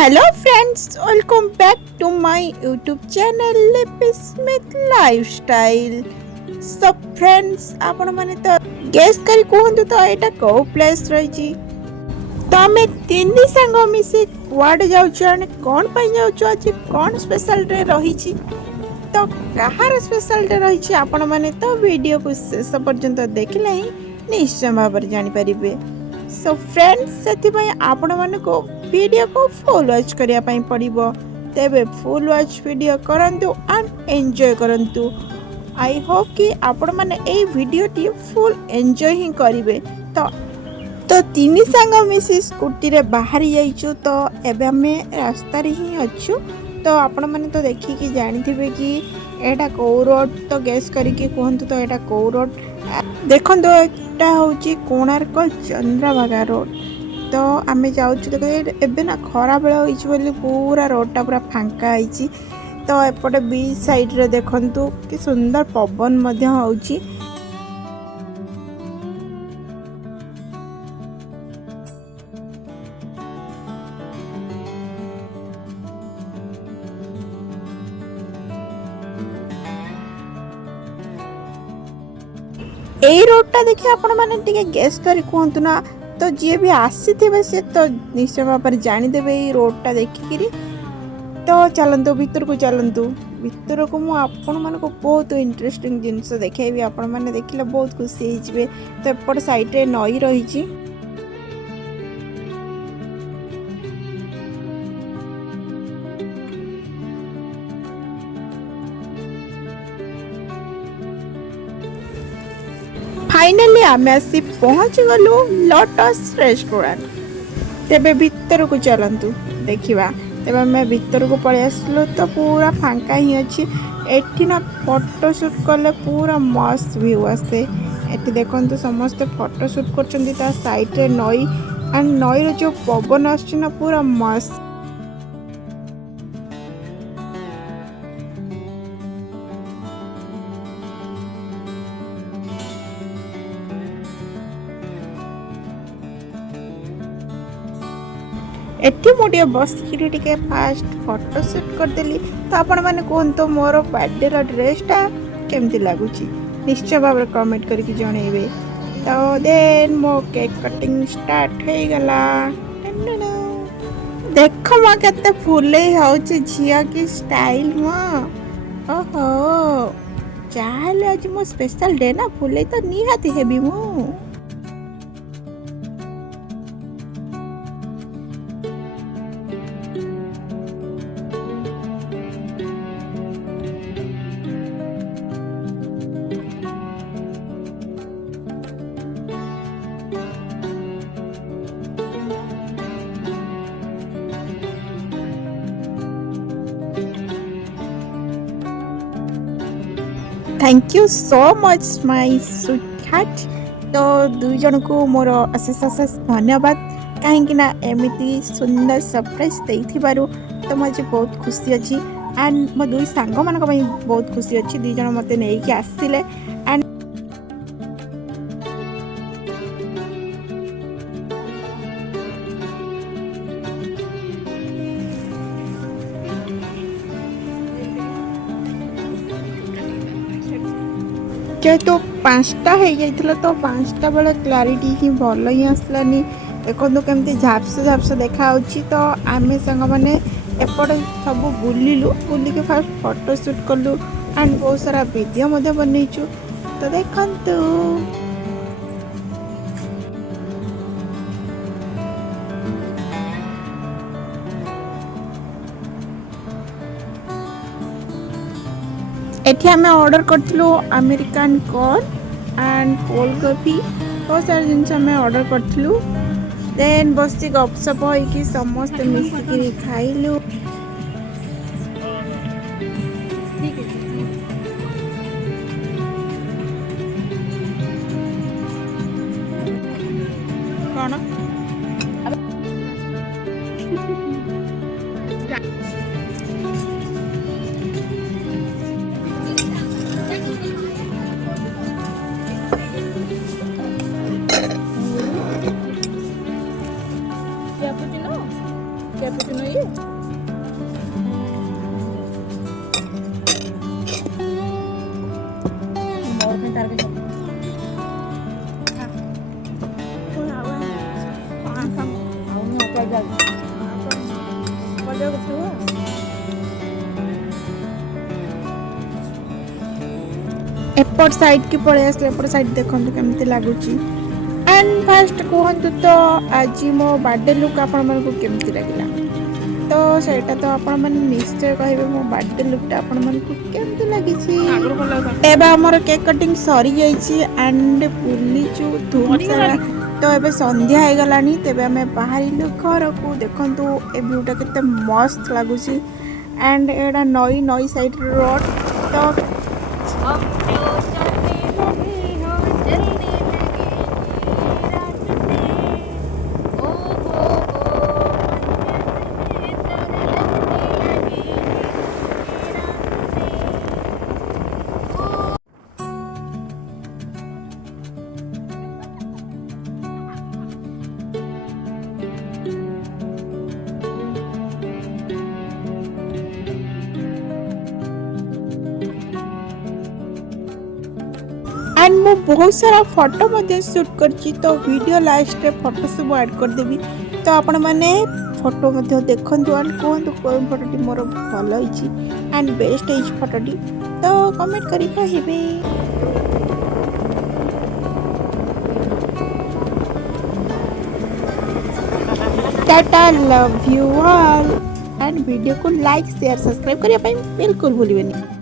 Hello friends, welcome back to my YouTube channel LipiSmith Lifestyle. So friends, आपण माने तो guess करी कहंतु तो एटा को प्लेस रही तो आमे तीन संग मिसे कुआडे जाउछु आणि कोन पई जाउछु आज कोन स्पेशल डे रही तो कहार स्पेशल डे रही आपण माने तो वीडियो को शेष पर्यंत देखिले ही निश्चय भाव जानि परिबे। सो फ्रेंड्स से आपण मानको वीडियो को फुल वॉच करिया पई पड़िबो तेबे फुल वॉच वीडियो करंतु एंड एंजॉय करंतु। आई होप कि आपण माने ए वीडियो टी फुल एंजॉय ही करिवे। तो तीन सांग मिसी स्कूटी रे बाहर जाइछु तो एबे हमें रास्ता रे ही अछु। तो आपण माने तो देखि कि जानिथिबे कि एटा को रोड तो गेस करिके कहंतु तो एटा को रोड देखन तो एटा होची कोणार्क चंद्रभागा रोड। तो आमे जाउछु तो एबे ना खरा बेला होइछि बोली पूरा रोडटा पूरा फांका आइछि। तो एपटे बीच साइड रे देखंतु कि सुंदर पवन मध्य होउछि। ए रोडटा देखि आपण माने टिके गेस करी कहंतु ना तो जी भी आसी थे से तो निश्चय भाव जानी देबे ए रोडटा देखिकिरी। तो चलंतु भीतर को चलंतु भीतर को मु आपण मन को बहुत इंटरेस्टिंग जिंस देखेबी आपण माने देखिले बहुत खुशी हिजबे। तो एपट साइड रे नई रहिछि फाइनली आम आसी पहुँच गलु लोटस रेस्टोरेंट। तेबे भीतर को चलंतु देखिबा। तेबे आम भीतर को पळे आसलु तो पूरा फांका ही अछि। एठी ना फोटो शूट कले पूरा मस्त व्यू आसे। एठी देखंतु समस्त फोटो शूट करचंदी ता साइड रे नई एंड नई रो जो पवन आछि ना पूरा मस्त। एठी मोटे बसिकी टिके फास्ट फोटो शूट करदेली। तो आपण माने कोन तो मोर बर्थडे रो ड्रेसटा केमती लागुची निश्चय भाव कमेंट करके जणेबे। तो देन मो केक कटिंग स्टार्ट हे गला। देखो मा केते फुले होउची झिया की स्टाइल मा। ओहो चाहले आज मो स्पेशल डे ना फुले तो निहाती हेबी मु। Thank you so much my sweet heart. तो दुई जन को मोर अशेष अशेष धन्यवाद कहीं ना एमती सुंदर सरप्राइज देथिबारु। तो मुझे बहुत खुशी अच्छी एंड मो दुई सांग मान बहुत खुशी अच्छी दुई जन मते नेकी आसिले एंड जेहेतु पाँचटा हो जाइए तो पाँचटा बेले क्लारिटी ही भल ही आसलानी। देखो केमती झापस झापस देखा। तो आम सांग मैंने एपटे सब बुलिलु बुलिक फास्ट फोटो शूट कलु एंड बहुत सारा वीडियो बनईचु। तो देखंतु एठी आमे ऑर्डर करथिलु अमेरिकन कॉर्न एंड कोलगोभी बहुत सारा जिनस आमे ऑर्डर करथिलु। देन बसी गपसप होइकी समस्त मिसिकी खाइलु। कौन cappuccino सुनो ये मोर में तार के एपट साइड की पड़े आसले एपट साइड देखंतु केमती लागुची एंड फास्ट कहतु तो आज मो बर्थडे लुक आपण मन को केमती लागला तो सेटा तो आपण मन निश्चय कहबे मो बर्थडे लुक आपण मन को केमती लागी छी। एबा हमर केक कटिंग सरी जाई छी एंड पुली चू धूम सारा तो एबे संध्या हो गलानी तेबे हमें बाहरिलु घर को देखंतु ए व्यूटा केते मस्त लागुची एंड एडा नई साइड रोड तो एंड मो बहुत सारा फोटो मध्य शूट करची तो वीडियो लास्ट रे फोटो सब ऐड कर देबी तो आपण माने फोटो मध्य देखंतु एंड कहंतु कोन फोटोटी मोर भलो हिची एंड बेस्ट हिच फोटोटी तो कमेंट करी कहिबे। Tata love you all and video को लाइक शेयर सब्सक्राइब करिया बिल्कुल भूलिबेनी।